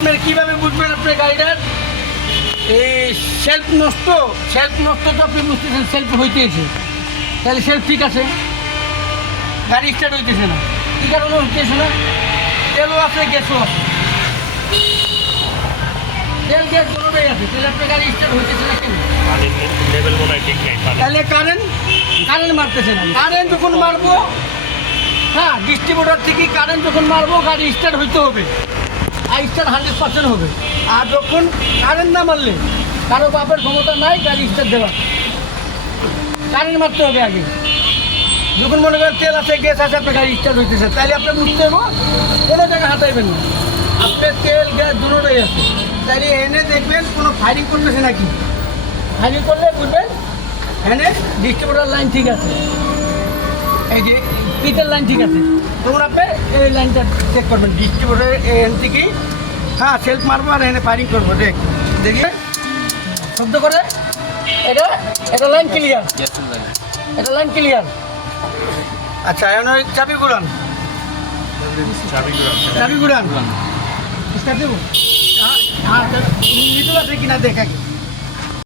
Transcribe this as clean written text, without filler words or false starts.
কিভাবে বুঝবেন আপনার গাড়িটার এই সেলফ নষ্ট তো আপনি বুঝতেছেন সেলফ হইতেছে, তাহলে সেলফ ঠিক আছে, গাড়ি স্টার্ট হইতেছে না। কী কারণে হইতেছে না? তেলও আছে, গ্যাসও আছে, তেল গ্যাস দুটোটাই আছে, তাহলে আপনার গাড়ি স্টার্ট হইতেছে না কেন? তাহলে কারেন্ট মারতেছে না। কারেন্ট যখন মারবো, হ্যাঁ, ডিস্ট্রিবিউটার থেকে কারেন্ট যখন মারবো গাড়ি স্টার্ট হইতে হবে, আর স্টার্ট 100% হবে। আর যখন কারেন্ট না মারলে কারো বাপের ক্ষমতা নাই গাড়ি স্টার্ট দেওয়ার, কারেন্ট মারতে হবে আগে। যখন মনে করেন তেল আছে, গ্যাস আছে, আপনার গাড়ি স্টার্ট হইতেছে, তাহলে আপনি বুঝতে হবে কোনো জায়গায় হাতাইবেন না, আপনার তেল গ্যাস দুটোটাই আছে। তাহলে এনে দেখবেন কোনো ফায়ারিং করতেছে নাকি, ফায়ারিং করলে বুঝবেন এনে ডিস্ট্রিবিউটার লাইন ঠিক আছে, এই যে পিটের লাইন ঠিক আছে, তখন আপনি এই লাইনটা চেক করবেন ডিস্ট্রিবিউটার এন থেকে। হ্যাঁ, সেলফ মারবো আর এনে ফায়ারিং করবো, দেখি শব্দ করে, এটা লাইন ক্লিয়ার, এটা লাইন ক্লিয়ার। আচ্ছা, এখন ওই চাবি ঘুরান, স্টার্ট দেবো। হ্যাঁ, মিডল আছে কিনা দেখে